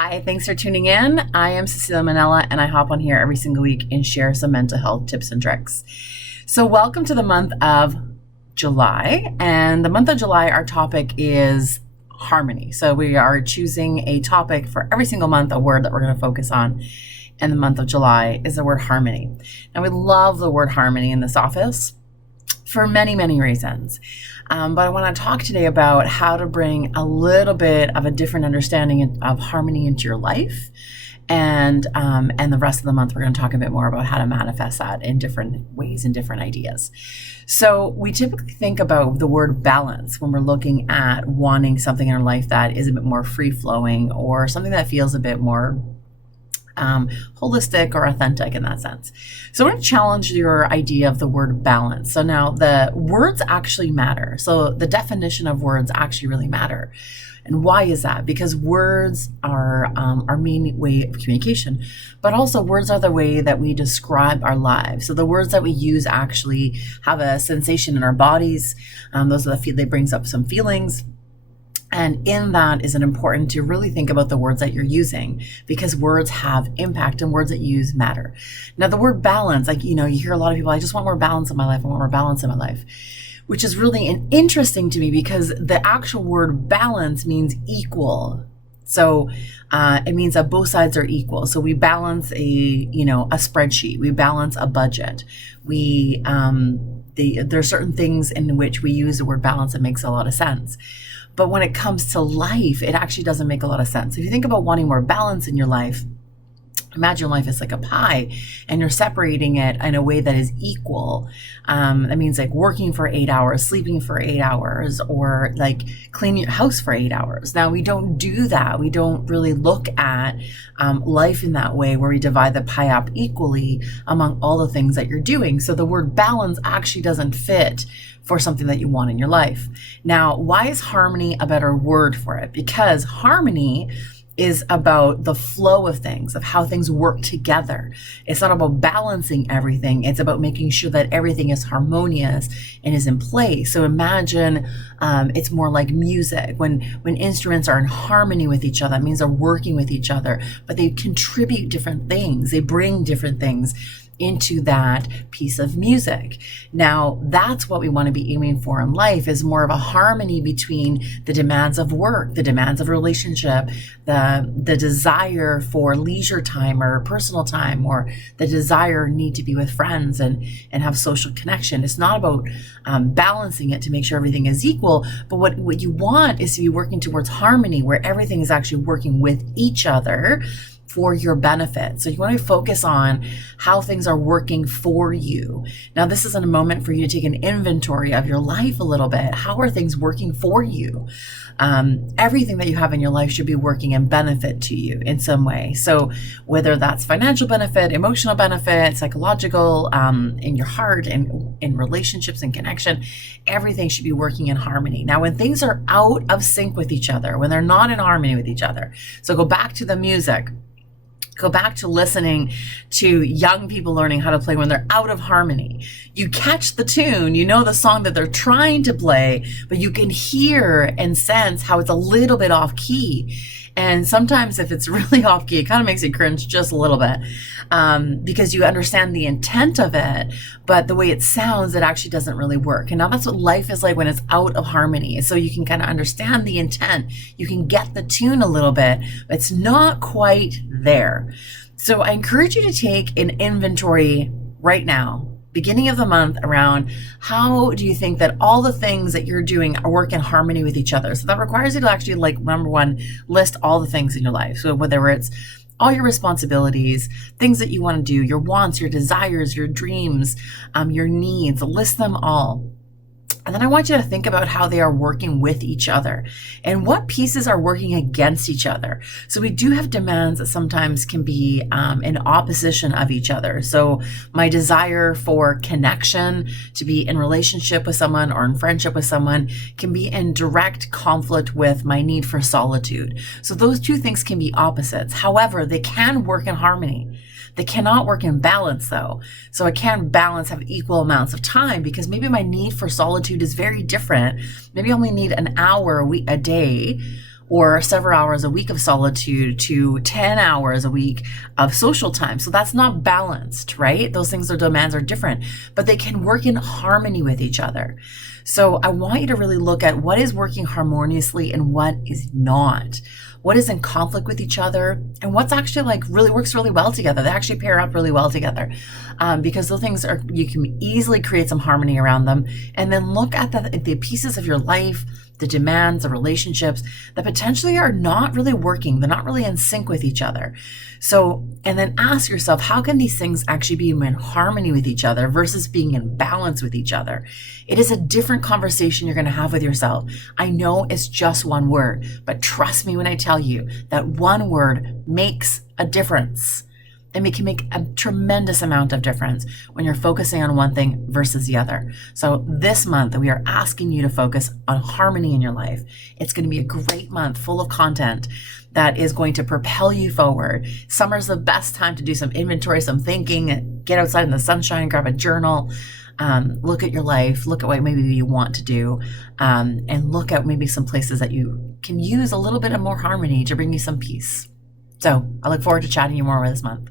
Hi, thanks for tuning in. I am Cecilia Manella, and I hop on here every single week and share some mental health tips and tricks. So welcome to the month of July. And the month of July, our topic is harmony. So we are choosing a topic for every single month, a word that we're going to focus on. And the month of July is the word harmony. And we love the word harmony in this office for many, many reasons. But I want to talk today about how to bring a little bit of a different understanding of harmony into your life. And the rest of the month, we're going to talk a bit more about how to manifest that in different ways and different ideas. So we typically think about the word balance when we're looking at wanting something in our life that is a bit more free-flowing or something that feels a bit more holistic or authentic in that sense. So I want to challenge your idea of the word balance. So now the words actually matter. So the definition of words actually really matter. And why is that? Because words are our main way of communication, but also words are the way that we describe our lives. So the words that we use actually have a sensation in our bodies. Those are they brings up some feelings. And in that is it important to really think about the words that you're using, because words have impact and words that you use matter. Now, the word balance, you hear a lot of people, I just want more balance in my life. I want more balance in my life, which is really interesting to me because the actual word balance means equal. So it means that both sides are equal. So we balance a spreadsheet. We balance a budget. There are certain things in which we use the word balance that makes a lot of sense. But when it comes to life, it actually doesn't make a lot of sense. If you think about wanting more balance in your life, imagine life is like a pie and you're separating it in a way that is equal. That means like working for 8 hours, sleeping for 8 hours, or like cleaning your house for 8 hours. Now, we don't do that. We don't really look at life in that way where we divide the pie up equally among all the things that you're doing. So the word balance actually doesn't fit for something that you want in your life. Now, why is harmony a better word for it? Because harmony is about the flow of things, of how things work together. It's not about balancing everything. It's about making sure that everything is harmonious and is in place. So imagine it's more like music. When instruments are in harmony with each other, that means they're working with each other, but they contribute different things. They bring different things into that piece of music. Now, that's what we want to be aiming for in life, is more of a harmony between the demands of work, the demands of a relationship, the desire for leisure time or personal time, or the desire need to be with friends and have social connection. It's not about balancing it to make sure everything is equal, but what you want is to be working towards harmony where everything is actually working with each other for your benefit. So you want to focus on how things are working for you. Now, this isn't a moment for you to take an inventory of your life a little bit. How are things working for you? Everything that you have in your life should be working in benefit to you in some way. So whether that's financial benefit, emotional benefit, psychological, in your heart and in relationships and connection, everything should be working in harmony. Now, when things are out of sync with each other, when they're not in harmony with each other, so go back to the music. Go back to listening to young people learning how to play when they're out of harmony. You catch the tune, you know the song that they're trying to play, but you can hear and sense how it's a little bit off key. And sometimes if it's really off key, it kind of makes you cringe just a little bit because you understand the intent of it, but the way it sounds, it actually doesn't really work. And now that's what life is like when it's out of harmony. So you can kind of understand the intent. You can get the tune a little bit, but it's not quite there. So I encourage you to take an inventory right now, beginning of the month, around how do you think that all the things that you're doing are work in harmony with each other. So that requires you to actually, number one, list all the things in your life. So whether it's all your responsibilities, things that you want to do, your wants, your desires, your dreams, your needs, list them all. And then I want you to think about how they are working with each other and what pieces are working against each other. So we do have demands that sometimes can be in opposition of each other. So my desire for connection, to be in relationship with someone or in friendship with someone, can be in direct conflict with my need for solitude. So those two things can be opposites. However, they can work in harmony. They cannot work in balance though. So I can't balance, have equal amounts of time, because maybe my need for solitude is very different. Maybe I only need an hour a day, or several hours a week of solitude to 10 hours a week of social time. So that's not balanced, right? Those things, their demands are different, but they can work in harmony with each other. So I want you to really look at what is working harmoniously and what is not. What is in conflict with each other, and what's actually like really works really well together. They actually pair up really well together, because those things are, you can easily create some harmony around them. And then look at the pieces of your life, the demands, the relationships that potentially are not really working. They're not really in sync with each other. So, and then ask yourself, how can these things actually be in harmony with each other versus being in balance with each other? It is a different conversation you're going to have with yourself. I know it's just one word, but trust me when I tell you that one word makes a difference. And it can make a tremendous amount of difference when you're focusing on one thing versus the other. So this month, we are asking you to focus on harmony in your life. It's going to be a great month full of content that is going to propel you forward. Summer's the best time to do some inventory, some thinking, get outside in the sunshine, grab a journal, look at your life, look at what maybe you want to do, and look at maybe some places that you can use a little bit of more harmony to bring you some peace. So I look forward to chatting you more this month.